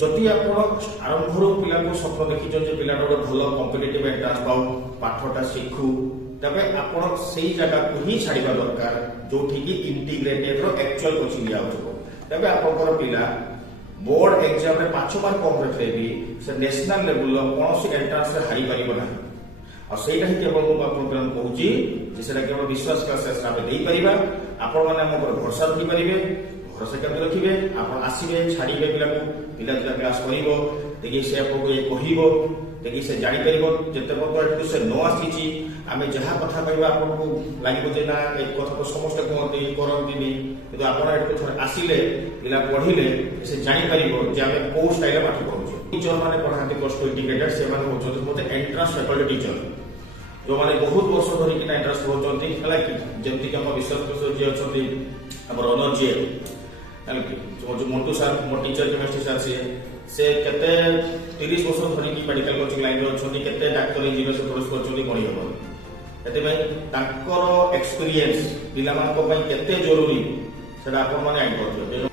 जदि आप आरंभ पिला को स्वप्न देखिछन जे पिला गोटे भल कॉम्पिटिटिव एंट्रांस पाऊ पाठटा शिखु तबे आपण सेही जगह को ही छाड़िबा दरकार जोठी की इंटीग्रेटेड रो एक्चुअल कोचिंग दिया होतो तबे आपनकर पिला बोर्ड एग्जाम रे 5 मार्क कम रखले भी से नेशनल लेवल रो कोनोसी एंट्रांस रे हाई परिबो ना और सेटा ही केवल मु आपन प्लान कहूची जे सेटा केवल विश्वास का से साबे देई परिबा आपण माने हम पर भरोसा रखि परिबे भरोसा केमते रखिबे आपण आसीबे छाड़िबे पिला को पिला जरा क्लास करिवो देखि से आपको ये कहिबो देखि से जानि परिबो जते पत्र से नो आसीची आमे जहा कथा कहबा आपको लागिबो जे ना एक कथा को समस्त कहते करंतिनी किंतु आपण एटको थरे आसीले पिला पढिले से जानि परिबो जे आमे को स्टाइल पाठ पढुछु टीचर माने पढाते कष्ट इंडिकेटर से माने होचो मते एंट्रांस फैकल्टी टीचर जो माने बहुत वर्ष धरि कि एंट्रांस होचंती हला कि जेमति कि हम विश्वास कर जे अछंती हमर ओनर जे जो मोटू सर मो टीचर केमिस्ट्री सर से केते 30 वर्ष धरि कि मेडिकल कोचिंग लाइन रे अछंती केते डॉक्टर इंजीनियर से कोर्स करछंती कोणी हो एते भाई ताकर एक्सपीरियंस पिला मान को भाई केते जरूरी सेटा आपण माने आइ करथो